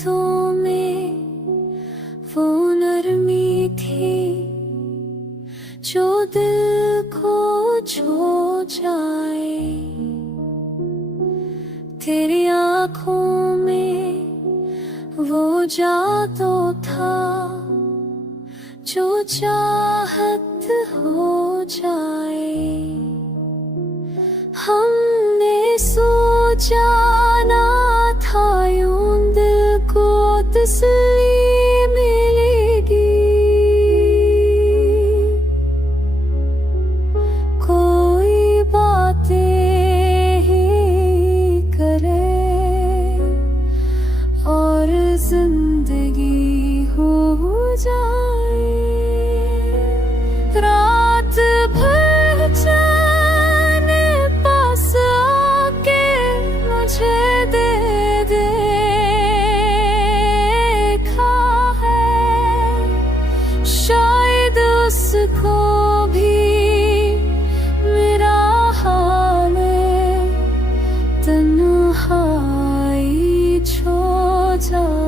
बातों में वो नरमी थी जो दिल को छू जाए। तेरी आँखों में वो जादू था जो चाहत हो जाए। हमने सोचा ना था यूं दिल को तसल्ली मिलेगी। कोई बातें ही करे और जिंदगी हो जाए। रात भर चैन पास आके मुझे दे देखा है। शायद उसको भी मेरा हाल तन्हाई छो जाए।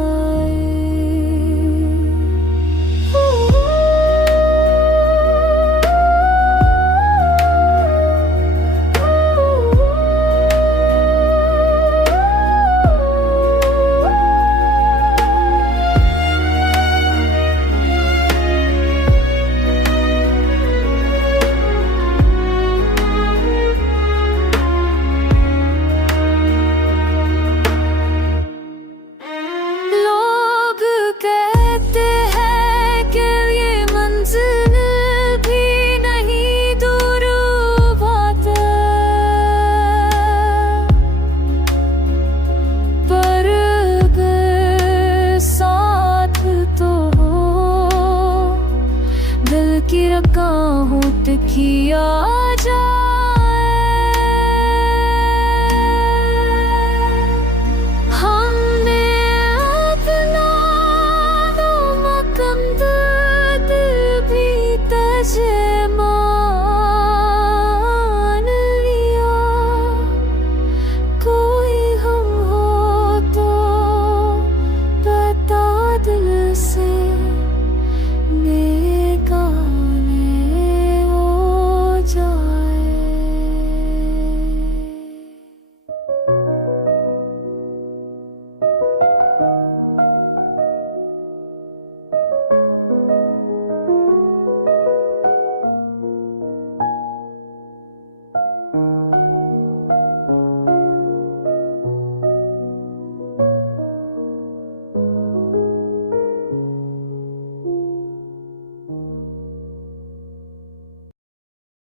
दिल की रकाहों तक किया